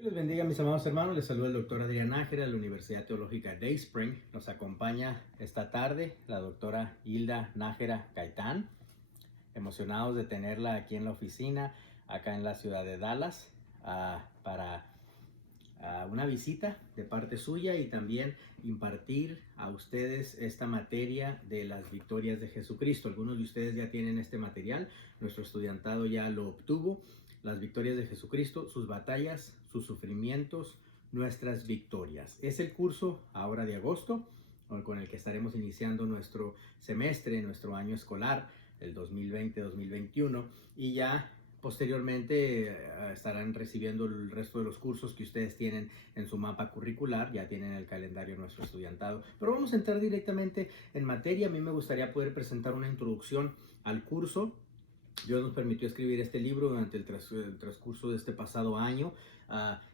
Dios les bendiga, mis amados hermanos. Les saluda el doctor Adrián Nájera de la Universidad Teológica Dayspring. Nos acompaña esta tarde la doctora Hilda Nájera Gaitán. Emocionados de tenerla aquí en la oficina, acá en la ciudad de Dallas, para una visita de parte suya y también impartir a ustedes esta materia de las victorias de Jesucristo. Algunos de ustedes ya tienen este material, nuestro estudiantado ya lo obtuvo. Las victorias de Jesucristo, sus batallas, sus sufrimientos, nuestras victorias. Es el curso ahora de agosto con el que estaremos iniciando nuestro semestre, nuestro año escolar, el 2020-2021, y ya posteriormente estarán recibiendo el resto de los cursos que ustedes tienen en su mapa curricular. Ya tienen el calendario de nuestro estudiantado. Pero vamos a entrar directamente en materia. A mí me gustaría poder presentar una introducción al curso. Dios nos permitió escribir este libro durante el transcurso de este pasado año,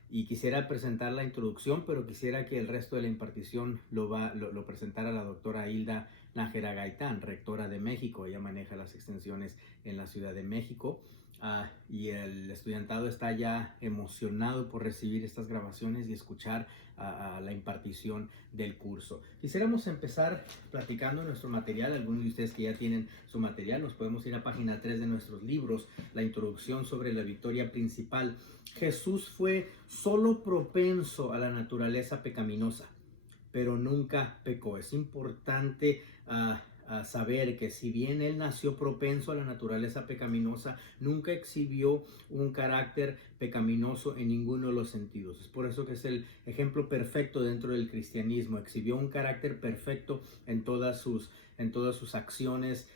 y quisiera presentar la introducción, pero quisiera que el resto de la impartición lo presentara la doctora Hilda Nájera Gaitán, rectora de México. Ella maneja las extensiones en la Ciudad de México. Y el estudiantado está ya emocionado por recibir estas grabaciones y escuchar la impartición del curso. Quisiéramos empezar platicando nuestro material. Algunos de ustedes que ya tienen su material, nos podemos ir a página 3 de nuestros libros, la introducción sobre la victoria principal. Jesús fue solo propenso a la naturaleza pecaminosa, pero nunca pecó. Es importante saber que si bien él nació propenso a la naturaleza pecaminosa, nunca exhibió un carácter pecaminoso en ninguno de los sentidos. Es por eso que es el ejemplo perfecto dentro del cristianismo. Exhibió un carácter perfecto en todas sus acciones,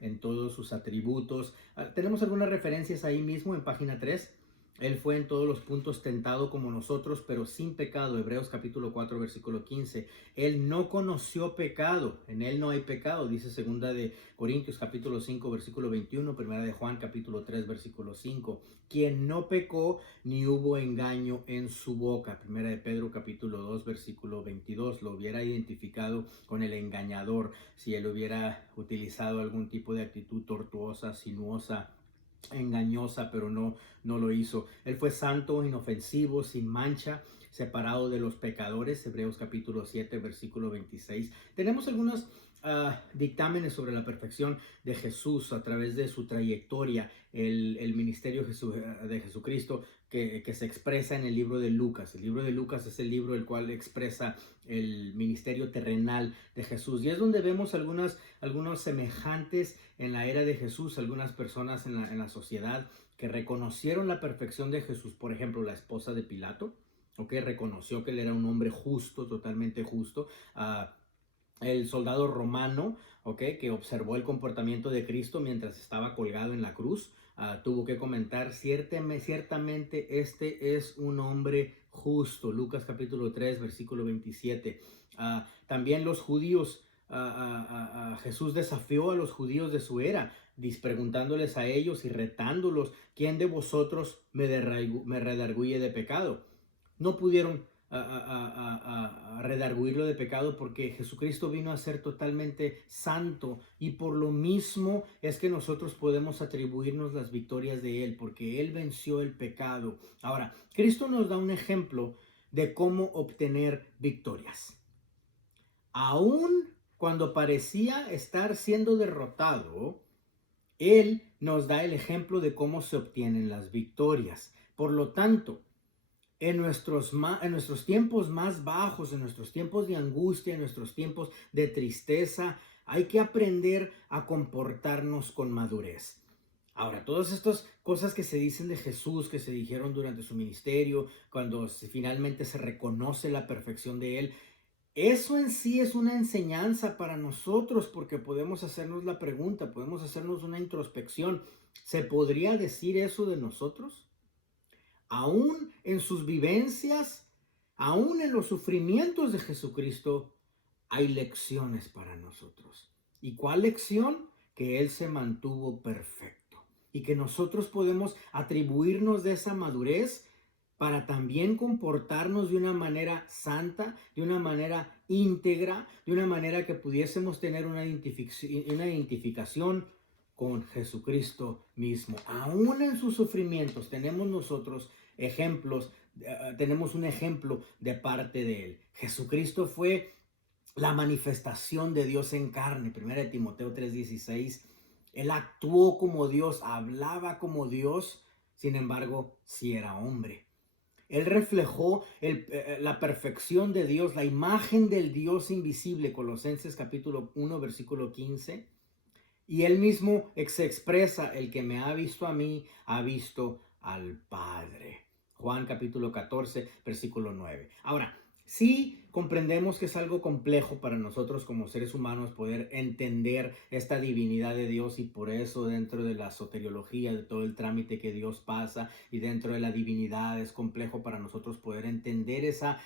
en todos sus atributos. Tenemos algunas referencias ahí mismo en página 3. Él fue en todos los puntos tentado como nosotros, pero sin pecado. Hebreos capítulo 4, versículo 15. Él no conoció pecado. En él no hay pecado. Dice segunda de Corintios capítulo 5, versículo 21. Primera de Juan capítulo 3, versículo 5. Quien no pecó ni hubo engaño en su boca. Primera de Pedro capítulo 2, versículo 22. Lo hubiera identificado con el engañador si él hubiera utilizado algún tipo de actitud tortuosa, sinuosa, engañosa, pero no lo hizo. Él fue santo, inofensivo, sin mancha, separado de los pecadores. Hebreos capítulo 7, versículo 26. Tenemos algunos dictámenes sobre la perfección de Jesús a través de su trayectoria, el ministerio de Jesucristo, que se expresa en el libro de Lucas. El libro de Lucas es el libro el cual expresa el ministerio terrenal de Jesús, y es donde vemos algunos semejantes en la era de Jesús. Algunas personas en la sociedad que reconocieron la perfección de Jesús. Por ejemplo, la esposa de Pilato, reconoció que él era un hombre justo, totalmente justo. El soldado romano, que observó el comportamiento de Cristo mientras estaba colgado en la cruz, tuvo que comentar: ciertamente este es un hombre justo. Lucas capítulo 3, versículo 27. También los judíos, Jesús desafió a los judíos de su era, preguntándoles a ellos y retándolos: ¿quién de vosotros me redarguye de pecado? No pudieron redarguirlo de pecado, porque Jesucristo vino a ser totalmente santo, y por lo mismo es que nosotros podemos atribuirnos las victorias de él, porque él venció el pecado. Ahora, Cristo nos da un ejemplo de cómo obtener victorias. Aún cuando parecía estar siendo derrotado, él nos da el ejemplo de cómo se obtienen las victorias. Por lo tanto, en nuestros tiempos más bajos, en nuestros tiempos de angustia, en nuestros tiempos de tristeza, hay que aprender a comportarnos con madurez. Ahora, todas estas cosas que se dicen de Jesús, que se dijeron durante su ministerio, cuando finalmente se reconoce la perfección de él, eso en sí es una enseñanza para nosotros, porque podemos hacernos la pregunta, podemos hacernos una introspección. ¿Se podría decir eso de nosotros? Aún en sus vivencias, aún en los sufrimientos de Jesucristo, hay lecciones para nosotros. ¿Y cuál lección? Que él se mantuvo perfecto, y que nosotros podemos atribuirnos de esa madurez para también comportarnos de una manera santa, de una manera íntegra, de una manera que pudiésemos tener una identificación con Jesucristo mismo. Aún en sus sufrimientos tenemos nosotros ejemplos tenemos un ejemplo de parte de Él. Jesucristo fue la manifestación de Dios en carne. Primera de Timoteo 3:16. Él actuó como Dios, hablaba como Dios, sin embargo, sí era hombre. Él reflejó la perfección de Dios, la imagen del Dios invisible, Colosenses capítulo 1, versículo 15. Y él mismo se expresa: el que me ha visto a mí, ha visto al Padre. Juan capítulo 14, versículo 9. Ahora, sí comprendemos que es algo complejo para nosotros como seres humanos poder entender esta divinidad de Dios, y por eso dentro de la soteriología, de todo el trámite que Dios pasa, y dentro de la divinidad es complejo para nosotros poder entender esa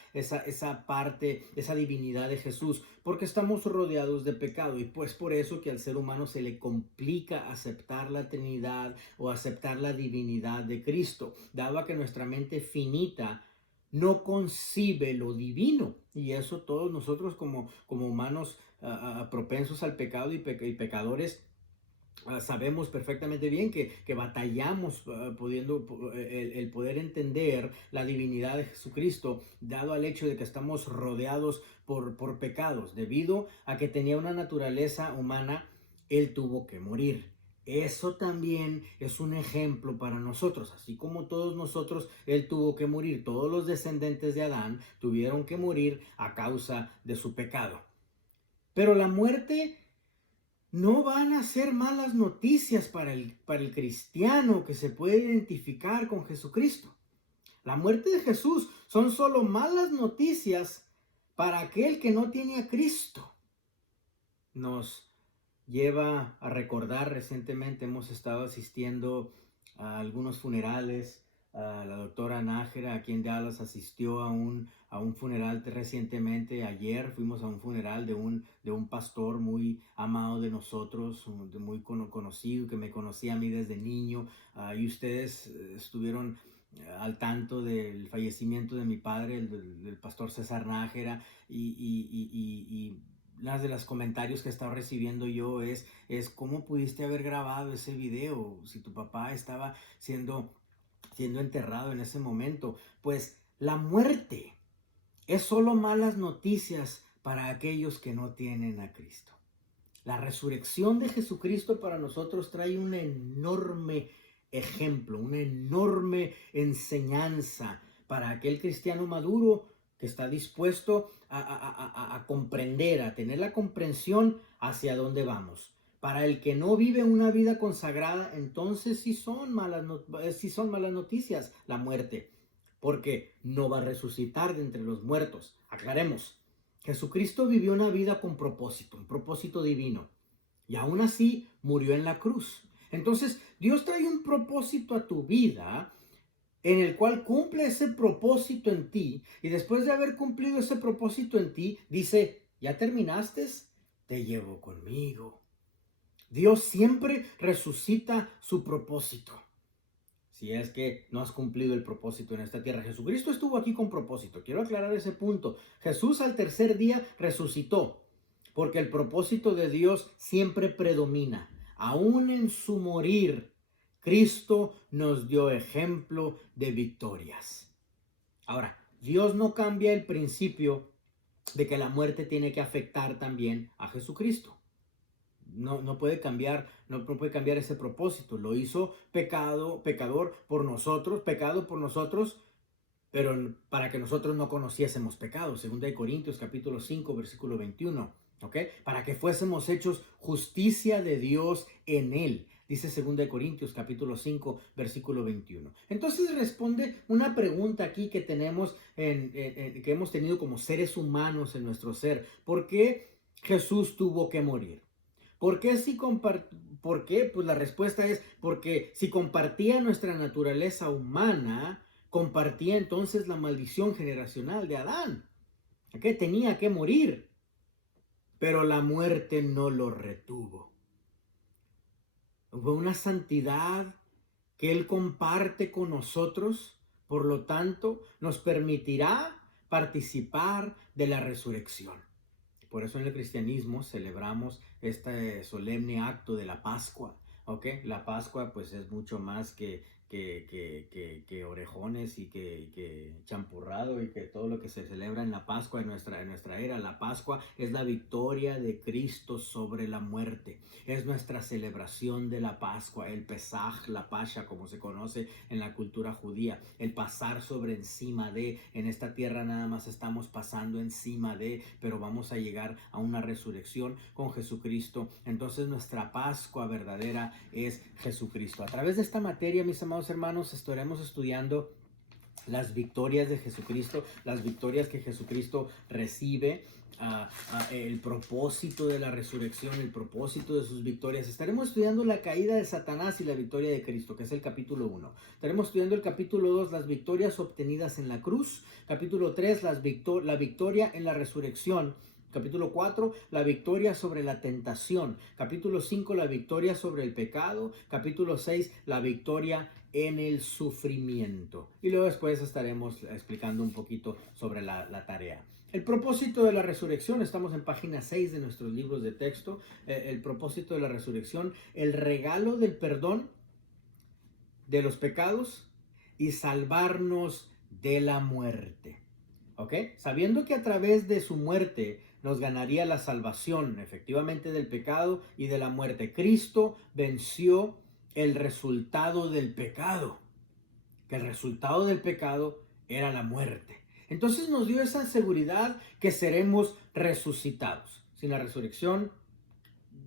parte, esa divinidad de Jesús, porque estamos rodeados de pecado, y pues por eso que al ser humano se le complica aceptar la Trinidad o aceptar la divinidad de Cristo, dado a que nuestra mente finita no concibe lo divino. Y eso todos nosotros como humanos propensos al pecado y pecadores, sabemos perfectamente bien que batallamos pudiendo el poder entender la divinidad de Jesucristo, dado al hecho de que estamos rodeados por pecados. Debido a que tenía una naturaleza humana, Él tuvo que morir. Eso también es un ejemplo para nosotros. Así como todos nosotros, Él tuvo que morir. Todos los descendientes de Adán tuvieron que morir a causa de su pecado. Pero la muerte no van a ser malas noticias para el cristiano que se puede identificar con Jesucristo. La muerte de Jesús son solo malas noticias para aquel que no tiene a Cristo. Nos lleva a recordar: recientemente hemos estado asistiendo a algunos funerales. La doctora Nájera aquí en Dallas asistió a un funeral recientemente. Ayer fuimos a un funeral de un pastor muy amado de nosotros, muy conocido, que me conocía a mí desde niño. Y ustedes estuvieron al tanto del fallecimiento de mi padre, del pastor César Nájera, y una de los comentarios que he estado recibiendo yo es ¿cómo pudiste haber grabado ese video si tu papá estaba siendo enterrado en ese momento? Pues la muerte es solo malas noticias para aquellos que no tienen a Cristo. La resurrección de Jesucristo para nosotros trae un enorme ejemplo, una enorme enseñanza para aquel cristiano maduro que está dispuesto a comprender, a tener la comprensión hacia dónde vamos. Para el que no vive una vida consagrada, entonces sí son malas noticias la muerte, porque no va a resucitar de entre los muertos. Aclaremos: Jesucristo vivió una vida con propósito, un propósito divino, y aún así murió en la cruz. Entonces, Dios trae un propósito a tu vida, en el cual cumple ese propósito en ti, y después de haber cumplido ese propósito en ti, dice: ¿ya terminaste? Te llevo conmigo. Dios siempre resucita su propósito. Si es que no has cumplido el propósito en esta tierra. Jesucristo estuvo aquí con propósito. Quiero aclarar ese punto. Jesús al tercer día resucitó, porque el propósito de Dios siempre predomina. Aún en su morir, Cristo nos dio ejemplo de victorias. Ahora, Dios no cambia el principio de que la muerte tiene que afectar también a Jesucristo. No puede cambiar, no puede cambiar ese propósito. Lo hizo pecador por nosotros, pecado por nosotros, pero para que nosotros no conociésemos pecado. Segunda de Corintios capítulo 5, versículo 21. ¿Ok? Para que fuésemos hechos justicia de Dios en él. Dice segunda de Corintios capítulo 5, versículo 21. Entonces responde una pregunta aquí que tenemos, que hemos tenido como seres humanos en nuestro ser. ¿Por qué Jesús tuvo que morir? ¿Por qué ¿Por qué? Pues la respuesta es porque si compartía nuestra naturaleza humana, compartía entonces la maldición generacional de Adán. ¿Ok? Tenía que morir, pero la muerte no lo retuvo. Fue una santidad que Él comparte con nosotros, por lo tanto, nos permitirá participar de la resurrección. Por eso en el cristianismo celebramos este solemne acto de la Pascua. ¿Ok? La Pascua pues es mucho más que orejones y que champurrado y que todo lo que se celebra en la Pascua, en nuestra era. La Pascua es la victoria de Cristo sobre la muerte. Es nuestra celebración de la Pascua, el Pesaj, la Pasha, como se conoce en la cultura judía. El pasar sobre encima de, en esta tierra nada más estamos pasando encima de, pero vamos a llegar a una resurrección con Jesucristo. Entonces nuestra Pascua verdadera es Jesucristo. A través de esta materia, mis amados hermanos, estaremos estudiando las victorias de Jesucristo, las victorias que Jesucristo recibe, el propósito de la resurrección, el propósito de sus victorias. Estaremos estudiando la caída de Satanás y la victoria de Cristo, que es el capítulo 1. Estaremos estudiando el capítulo 2, las victorias obtenidas en la cruz. Capítulo 3, la victoria en la resurrección. Capítulo 4, la victoria sobre la tentación. Capítulo 5, la victoria sobre el pecado. Capítulo 6, la victoria en el sufrimiento. Y luego después estaremos explicando un poquito sobre la tarea. El propósito de la resurrección, estamos en página 6 de nuestros libros de texto. El propósito de la resurrección, el regalo del perdón de los pecados y salvarnos de la muerte. ¿Ok? Sabiendo que a través de su muerte nos ganaría la salvación, efectivamente, del pecado y de la muerte. Cristo venció el resultado del pecado, que el resultado del pecado era la muerte. Entonces nos dio esa seguridad que seremos resucitados. Sin la resurrección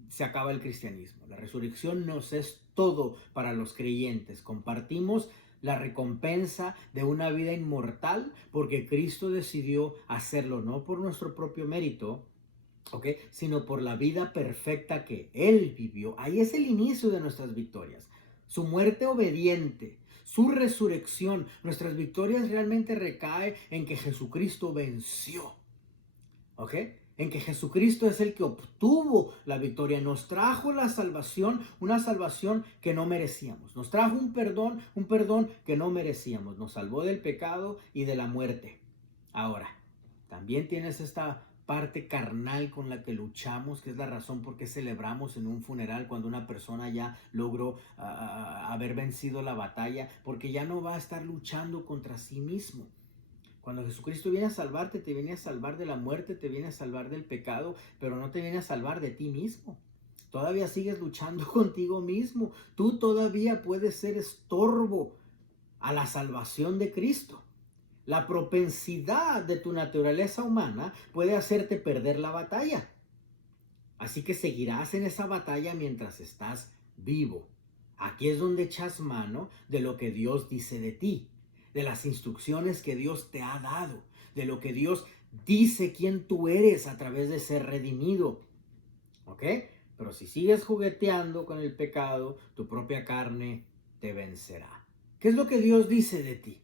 se acaba el cristianismo. La resurrección nos es todo para los creyentes. Compartimos la recompensa de una vida inmortal porque Cristo decidió hacerlo no por nuestro propio mérito, sino por la vida perfecta que Él vivió. Ahí es el inicio de nuestras victorias. Su muerte obediente, su resurrección, nuestras victorias realmente recaen en que Jesucristo venció. ¿Ok? En que Jesucristo es el que obtuvo la victoria, nos trajo la salvación, una salvación que no merecíamos. Nos trajo un perdón que no merecíamos. Nos salvó del pecado y de la muerte. Ahora, también tienes esta parte carnal con la que luchamos, que es la razón por qué celebramos en un funeral cuando una persona ya logró haber vencido la batalla, porque ya no va a estar luchando contra sí mismo. Cuando Jesucristo viene a salvarte, te viene a salvar de la muerte, te viene a salvar del pecado, pero no te viene a salvar de ti mismo. Todavía sigues luchando contigo mismo. Tú todavía puedes ser estorbo a la salvación de Cristo. La propensidad de tu naturaleza humana puede hacerte perder la batalla. Así que seguirás en esa batalla mientras estás vivo. Aquí es donde echas mano de lo que Dios dice de ti, de las instrucciones que Dios te ha dado, de lo que Dios dice quién tú eres a través de ser redimido. ¿Ok? Pero si sigues jugueteando con el pecado, tu propia carne te vencerá. ¿Qué es lo que Dios dice de ti?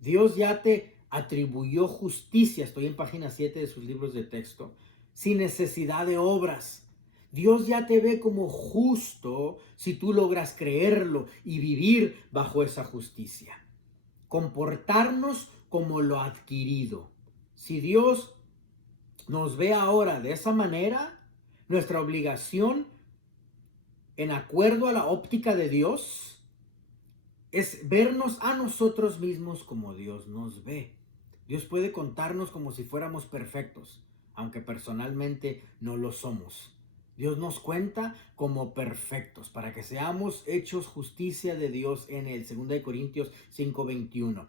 Dios ya te atribuyó justicia, estoy en página 7 de sus libros de texto, sin necesidad de obras. Dios ya te ve como justo si tú logras creerlo y vivir bajo esa justicia. Comportarnos como lo adquirido. Si Dios nos ve ahora de esa manera, nuestra obligación, en acuerdo a la óptica de Dios, es vernos a nosotros mismos como Dios nos ve. Dios puede contarnos como si fuéramos perfectos, aunque personalmente no lo somos. Dios nos cuenta como perfectos, para que seamos hechos justicia de Dios en Él. 2 Corintios 5:21.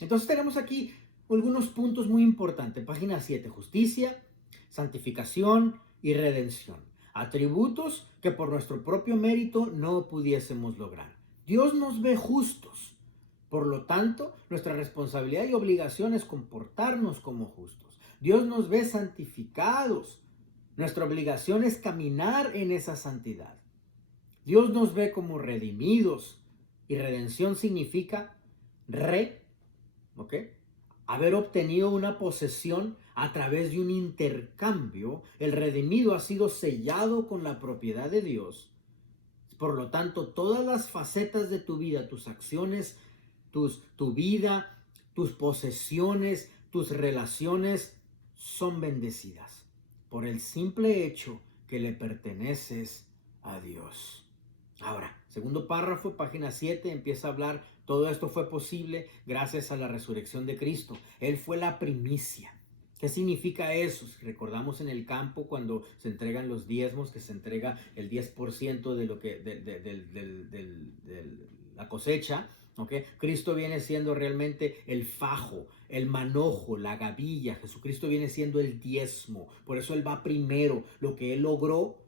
Entonces tenemos aquí algunos puntos muy importantes. Página 7, justicia, santificación y redención. Atributos que por nuestro propio mérito no pudiésemos lograr. Dios nos ve justos. Por lo tanto, nuestra responsabilidad y obligación es comportarnos como justos. Dios nos ve santificados. Nuestra obligación es caminar en esa santidad. Dios nos ve como redimidos. Y redención significa haber obtenido una posesión a través de un intercambio. El redimido ha sido sellado con la propiedad de Dios. Por lo tanto, todas las facetas de tu vida, tus acciones, tu vida, tus posesiones, tus relaciones, son bendecidas por el simple hecho que le perteneces a Dios. Ahora, segundo párrafo, página 7, empieza a hablar, todo esto fue posible gracias a la resurrección de Cristo. Él fue la primicia. ¿Qué significa eso? Si recordamos en el campo cuando se entregan los diezmos, que se entrega el 10% de lo que de la cosecha, ¿okay? Cristo viene siendo realmente el fajo, el manojo, la gavilla. Jesucristo viene siendo el diezmo. Por eso Él va primero. Lo que Él logró,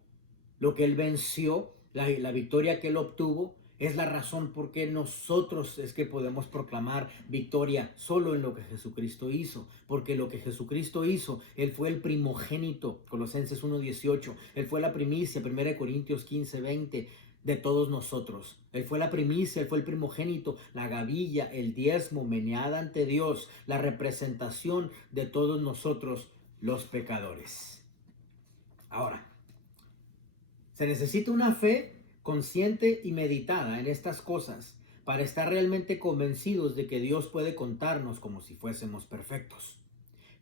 lo que Él venció, la victoria que Él obtuvo, es la razón por qué nosotros es que podemos proclamar victoria solo en lo que Jesucristo hizo. Porque lo que Jesucristo hizo, Él fue el primogénito, Colosenses 1:18. Él fue la primicia, 1 Corintios 15:20, de todos nosotros. Él fue la primicia, Él fue el primogénito, la gavilla, el diezmo, meneada ante Dios, la representación de todos nosotros, los pecadores. Ahora, se necesita una fe consciente y meditada en estas cosas para estar realmente convencidos de que Dios puede contarnos como si fuésemos perfectos.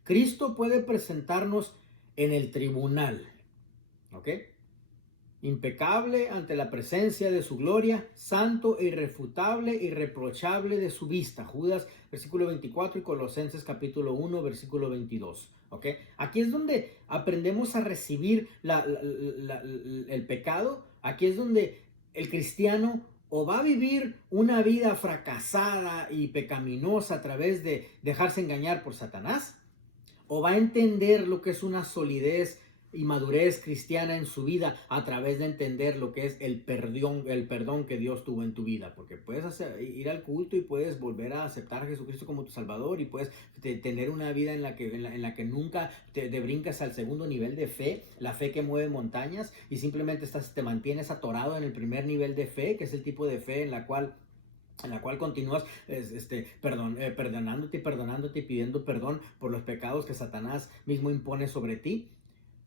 Cristo puede presentarnos en el tribunal, ¿ok? Impecable ante la presencia de su gloria, santo e irrefutable, irreprochable de su vista. Judas, versículo 24, y Colosenses capítulo 1, versículo 22. ¿Okay? Aquí es donde aprendemos a recibir el pecado. Aquí es donde el cristiano o va a vivir una vida fracasada y pecaminosa a través de dejarse engañar por Satanás, o va a entender lo que es una solidez y madurez cristiana en su vida a través de entender lo que es el perdón que Dios tuvo en tu vida. Porque puedes ir al culto y puedes volver a aceptar a Jesucristo como tu Salvador y puedes tener una vida en la que nunca te brincas al segundo nivel de fe, la fe que mueve montañas, y simplemente te mantienes atorado en el primer nivel de fe, que es el tipo de fe en la cual continúas perdonándote y pidiendo perdón por los pecados que Satanás mismo impone sobre ti.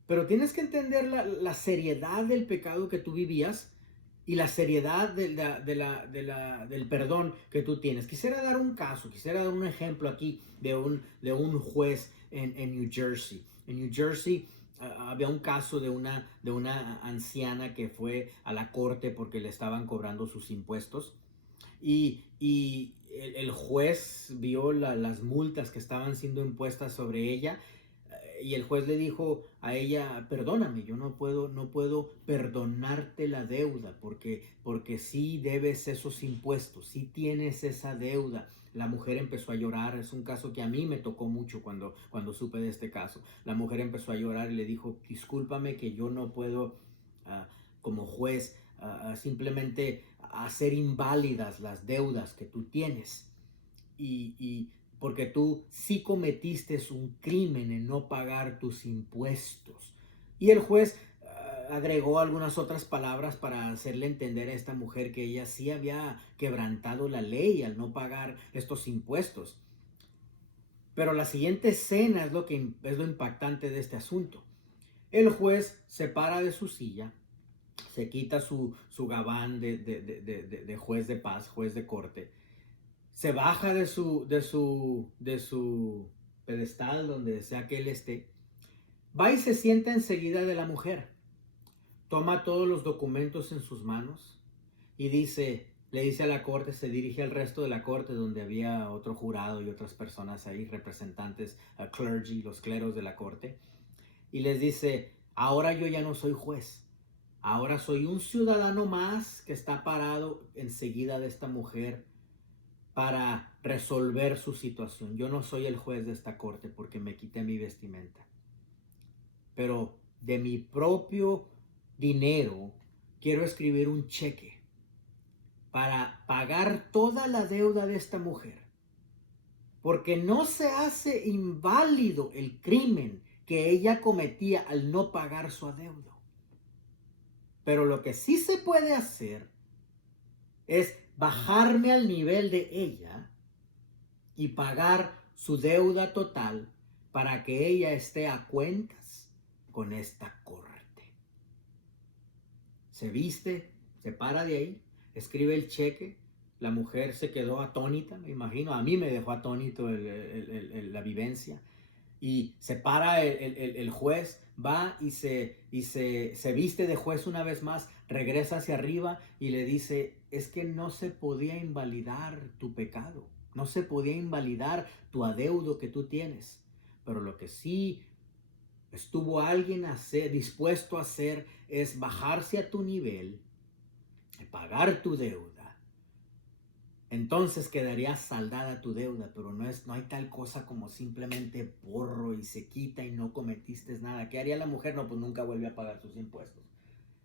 Pero tienes que entender la seriedad del pecado que tú vivías y la seriedad del perdón que tú tienes. Quisiera dar un ejemplo aquí de un juez en New Jersey. En New Jersey había un caso de una anciana que fue a la corte porque le estaban cobrando sus impuestos. Y el juez vio las multas que estaban siendo impuestas sobre ella, y el juez le dijo a ella: perdóname, yo no puedo perdonarte la deuda porque sí debes esos impuestos, sí tienes esa deuda. La mujer empezó a llorar. Es un caso que a mí me tocó mucho cuando supe de este caso. La mujer empezó a llorar y le dijo: discúlpame que yo no puedo, uh, como juez, simplemente hacer inválidas las deudas que tú tienes. Y porque tú sí cometiste un crimen en no pagar tus impuestos. Y el juez agregó algunas otras palabras para hacerle entender a esta mujer que ella sí había quebrantado la ley al no pagar estos impuestos. Pero la siguiente escena es lo impactante de este asunto. El juez se para de su silla, se quita su gabán de juez de paz, juez de corte, se baja de su pedestal, donde sea que él esté, va y se sienta enseguida de la mujer, toma todos los documentos en sus manos y le dice a la corte, se dirige al resto de la corte, donde había otro jurado y otras personas ahí, representantes, clergy, los cleros de la corte, y les dice: ahora yo ya no soy juez, ahora soy un ciudadano más que está parado enseguida de esta mujer para resolver su situación. Yo no soy el juez de esta corte porque me quité mi vestimenta, pero de mi propio dinero quiero escribir un cheque para pagar toda la deuda de esta mujer, porque no se hace inválido el crimen que ella cometía al no pagar su adeudo. Pero lo que sí se puede hacer es bajarme al nivel de ella y pagar su deuda total para que ella esté a cuentas con esta corte. Se viste, se para de ahí, escribe el cheque. La mujer se quedó atónita, me imagino. A mí me dejó atónito la vivencia. y se para el juez, va y se viste de juez una vez más, regresa hacia arriba y le dice, es que no se podía invalidar tu pecado, no se podía invalidar tu adeudo que tú tienes, pero lo que sí estuvo alguien dispuesto a hacer es bajarse a tu nivel, pagar tu deuda. Entonces quedaría saldada tu deuda, pero no hay tal cosa como simplemente borro y se quita y no cometiste nada. ¿Qué haría la mujer? No, pues nunca vuelve a pagar sus impuestos.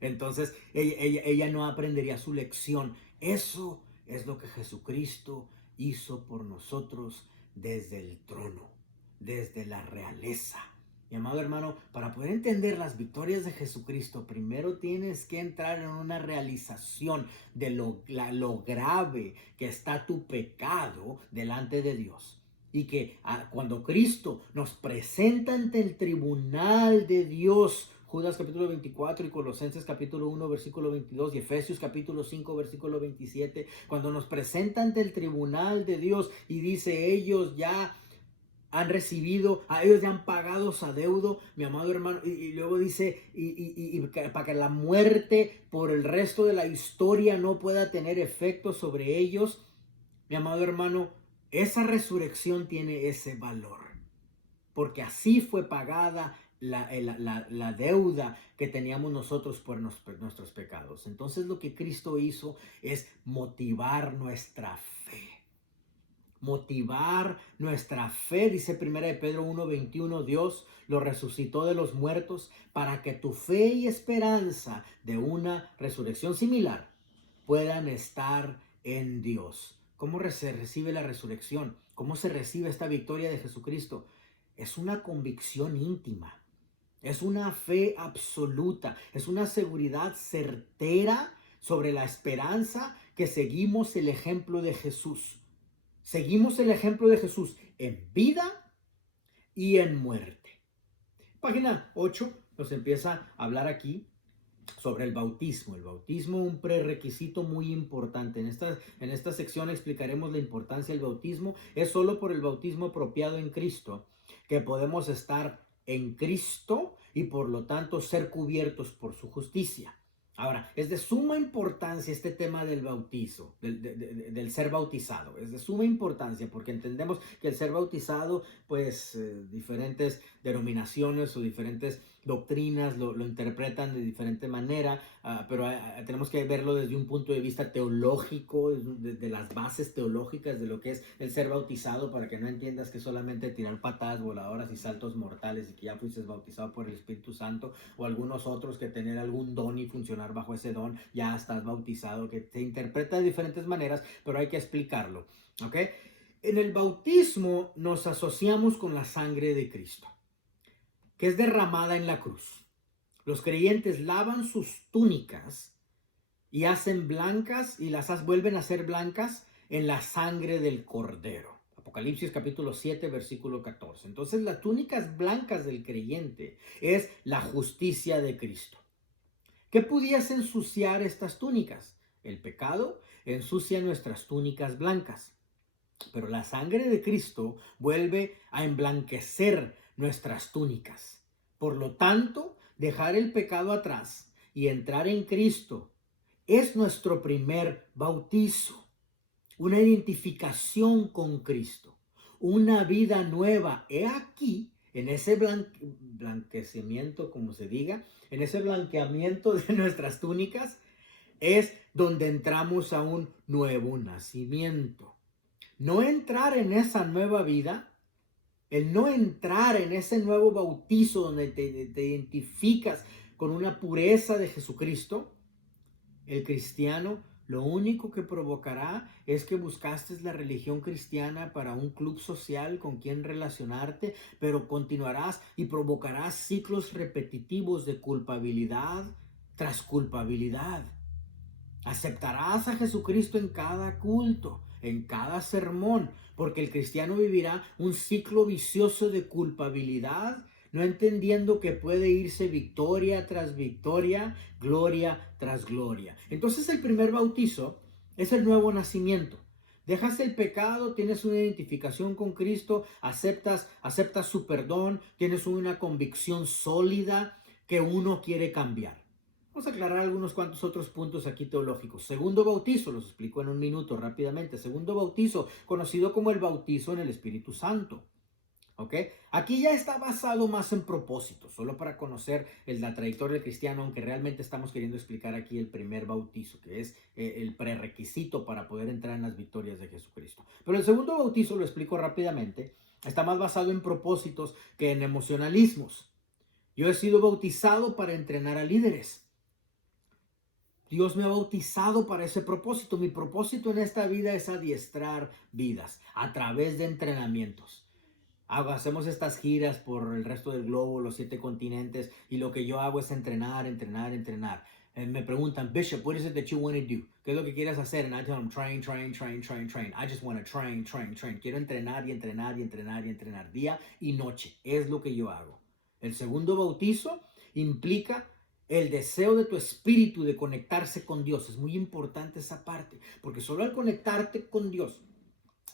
Entonces ella no aprendería su lección. Eso es lo que Jesucristo hizo por nosotros desde el trono, desde la realeza. Mi amado hermano, para poder entender las victorias de Jesucristo, primero tienes que entrar en una realización de lo grave que está tu pecado delante de Dios. Y que cuando Cristo nos presenta ante el tribunal de Dios, Judas capítulo 24 y Colosenses capítulo 1 versículo 22 y Efesios capítulo 5 versículo 27, cuando nos presenta ante el tribunal de Dios y dice, ellos ya han recibido, a ellos ya han pagado su adeudo, mi amado hermano, y luego dice, para que la muerte por el resto de la historia no pueda tener efecto sobre ellos, mi amado hermano, esa resurrección tiene ese valor, porque así fue pagada la deuda que teníamos nosotros por nuestros pecados. Entonces lo que Cristo hizo es motivar nuestra fe. Motivar nuestra fe, dice 1 de Pedro 1:21, Dios lo resucitó de los muertos para que tu fe y esperanza de una resurrección similar puedan estar en Dios. ¿Cómo se recibe la resurrección? ¿Cómo se recibe esta victoria de Jesucristo? Es una convicción íntima, es una fe absoluta, es una seguridad certera sobre la esperanza que seguimos el ejemplo de Jesús. Seguimos el ejemplo de Jesús en vida y en muerte. Página 8 nos empieza a hablar aquí sobre el bautismo. El bautismo, un prerequisito muy importante. En esta sección explicaremos la importancia del bautismo. Es solo por el bautismo apropiado en Cristo que podemos estar en Cristo y por lo tanto ser cubiertos por su justicia. Ahora, es de suma importancia este tema del bautizo, del ser bautizado. Es de suma importancia porque entendemos que el ser bautizado, pues diferentes denominaciones o diferentes doctrinas lo interpretan de diferente manera, pero tenemos que verlo desde un punto de vista teológico, de las bases teológicas de lo que es el ser bautizado, para que no entiendas que solamente tirar patadas voladoras y saltos mortales y que ya fuiste bautizado por el Espíritu Santo, o algunos otros que tener algún don y funcionar bajo ese don, ya estás bautizado, que se interpreta de diferentes maneras, pero hay que explicarlo, ¿ok? En el bautismo nos asociamos con la sangre de Cristo, que es derramada en la cruz. Los creyentes lavan sus túnicas y hacen blancas y vuelven a ser blancas en la sangre del Cordero. Apocalipsis capítulo 7 versículo 14. Entonces las túnicas blancas del creyente es la justicia de Cristo. ¿Qué pudiese ensuciar estas túnicas? El pecado ensucia nuestras túnicas blancas, pero la sangre de Cristo vuelve a emblanquecer nuestras túnicas. Por lo tanto, dejar el pecado atrás y entrar en Cristo es nuestro primer bautizo, una identificación con Cristo, una vida nueva. He aquí, en ese blanquecimiento, como se diga, en ese blanqueamiento de nuestras túnicas, es donde entramos a un nuevo nacimiento. No entrar en esa nueva vida, el no entrar en ese nuevo bautizo donde te identificas con una pureza de Jesucristo, el cristiano lo único que provocará es que buscaste la religión cristiana para un club social con quien relacionarte, pero continuarás y provocarás ciclos repetitivos de culpabilidad tras culpabilidad. Aceptarás a Jesucristo en cada culto, en cada sermón, porque el cristiano vivirá un ciclo vicioso de culpabilidad, no entendiendo que puede irse victoria tras victoria, gloria tras gloria. Entonces el primer bautizo es el nuevo nacimiento, Dejas el pecado, tienes una identificación con Cristo, aceptas su perdón, tienes una convicción sólida que uno quiere cambiar. Vamos a aclarar algunos cuantos otros puntos aquí teológicos. Segundo bautizo, los explico en un minuto rápidamente. Segundo bautizo, conocido como el bautizo en el Espíritu Santo. ¿Ok? Aquí ya está basado más en propósitos, solo para conocer la trayectoria del cristiano, aunque realmente estamos queriendo explicar aquí el primer bautizo, que es el prerequisito para poder entrar en las victorias de Jesucristo. Pero el segundo bautizo, lo explico rápidamente, está más basado en propósitos que en emocionalismos. Yo he sido bautizado para entrenar a líderes. Dios me ha bautizado para ese propósito. Mi propósito en esta vida es adiestrar vidas a través de entrenamientos. Hacemos estas giras por el resto del globo, los 7 continentes, y lo que yo hago es entrenar, entrenar, entrenar. Me preguntan, Bishop, what is it that you want to do? ¿Qué es lo que quieres hacer? And I tell them, train, train, train, train, train. I just want to train, train, train. Quiero entrenar y entrenar y entrenar y entrenar día y noche. Es lo que yo hago. El segundo bautizo implica el deseo de tu espíritu de conectarse con Dios. Es muy importante esa parte, porque solo al conectarte con Dios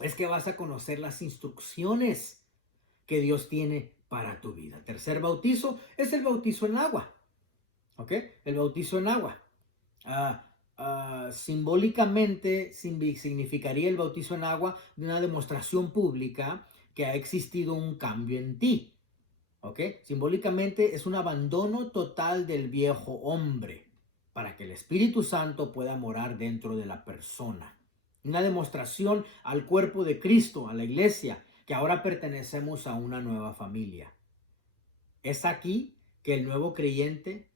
es que vas a conocer las instrucciones que Dios tiene para tu vida. Tercer bautizo es el bautizo en agua. ¿Ok? El bautizo en agua. Simbólicamente significaría el bautizo en agua de una demostración pública que ha existido un cambio en ti. ¿Ok? Simbólicamente es un abandono total del viejo hombre para que el Espíritu Santo pueda morar dentro de la persona. Una demostración al cuerpo de Cristo, a la iglesia, que ahora pertenecemos a una nueva familia. Es aquí que el nuevo creyente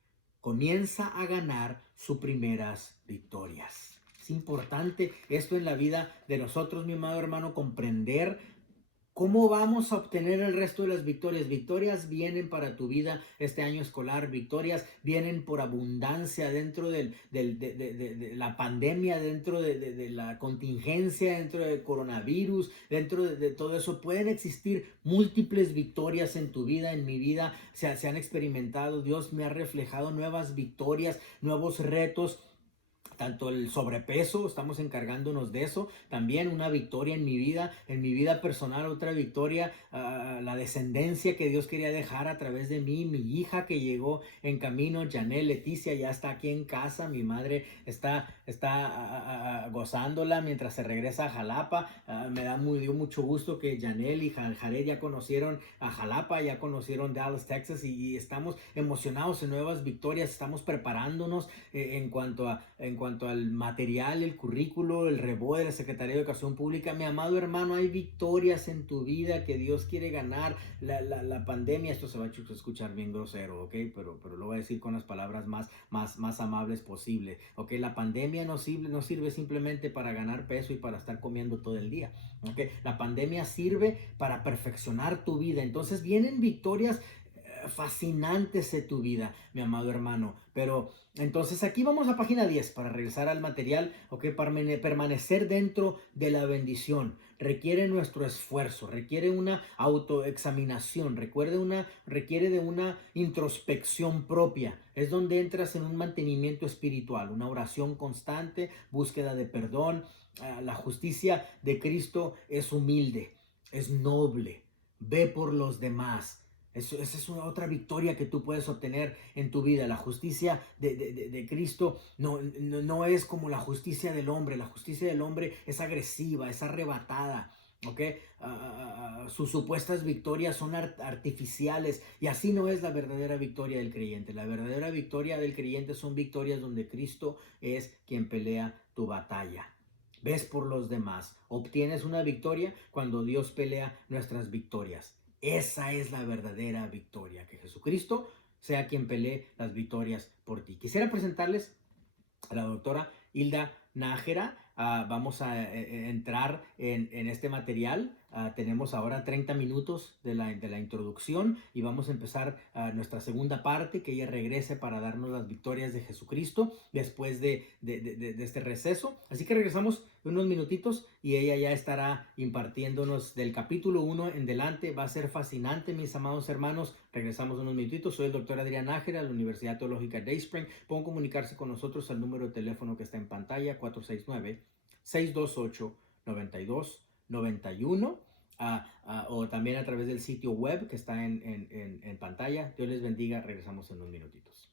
comienza a ganar sus primeras victorias. Es importante esto en la vida de nosotros, mi amado hermano, comprender ¿cómo vamos a obtener el resto de las victorias? Victorias vienen para tu vida este año escolar, victorias vienen por abundancia dentro de la pandemia, dentro de la contingencia, dentro del coronavirus, dentro de todo eso. Pueden existir múltiples victorias en tu vida, en mi vida, se han experimentado. Dios me ha reflejado nuevas victorias, nuevos retos. Tanto el sobrepeso, estamos encargándonos de eso, también una victoria en mi vida personal, otra victoria, la descendencia que Dios quería dejar a través de mí, mi hija que llegó en camino, Janelle Leticia ya está aquí en casa, mi madre está gozándola mientras se regresa a Jalapa. Me dio mucho gusto que Janelle y Jared ya conocieron a Jalapa, ya conocieron Dallas, Texas, y estamos emocionados en nuevas victorias, estamos preparándonos en cuanto al material, el currículo, el reboe de la Secretaría de Educación Pública. Mi amado hermano, hay victorias en tu vida que Dios quiere ganar. La pandemia, esto se va a escuchar bien grosero, ¿ok? Pero lo voy a decir con las palabras más amables posible, ¿ok? La pandemia no sirve simplemente para ganar peso y para estar comiendo todo el día, ¿ok? La pandemia sirve para perfeccionar tu vida. Entonces vienen victorias fascinantes de tu vida, mi amado hermano. Pero entonces aquí vamos a página 10 para regresar al material, ok, para permanecer dentro de la bendición. Requiere nuestro esfuerzo, requiere una autoexaminación, requiere de una introspección propia. Es donde entras en un mantenimiento espiritual, una oración constante, búsqueda de perdón. La justicia de Cristo es humilde, es noble, ve por los demás. Esa es una otra victoria que tú puedes obtener en tu vida. La justicia de Cristo no es como la justicia del hombre. La justicia del hombre es agresiva, es arrebatada. ¿Okay? Sus supuestas victorias son artificiales, y así no es la verdadera victoria del creyente. La verdadera victoria del creyente son victorias donde Cristo es quien pelea tu batalla. Ves por los demás. Obtienes una victoria cuando Dios pelea nuestras victorias. Esa es la verdadera victoria, que Jesucristo sea quien pelee las victorias por ti. Quisiera presentarles a la doctora Hilda Nájera. Vamos a entrar en este material. Tenemos ahora 30 minutos de la introducción, y vamos a empezar nuestra segunda parte, que ella regrese para darnos las victorias de Jesucristo después de este receso. Así que regresamos en unos minutitos y ella ya estará impartiéndonos del capítulo 1 en delante. Va a ser fascinante, mis amados hermanos. Regresamos en unos minutitos. Soy el doctor Adrián Nájera de la Universidad Teológica Dayspring. Pueden comunicarse con nosotros al número de teléfono que está en pantalla, 469-628-9850. 888-881-9291 o también a través del sitio web que está en pantalla. Dios les bendiga. Regresamos en unos minutitos.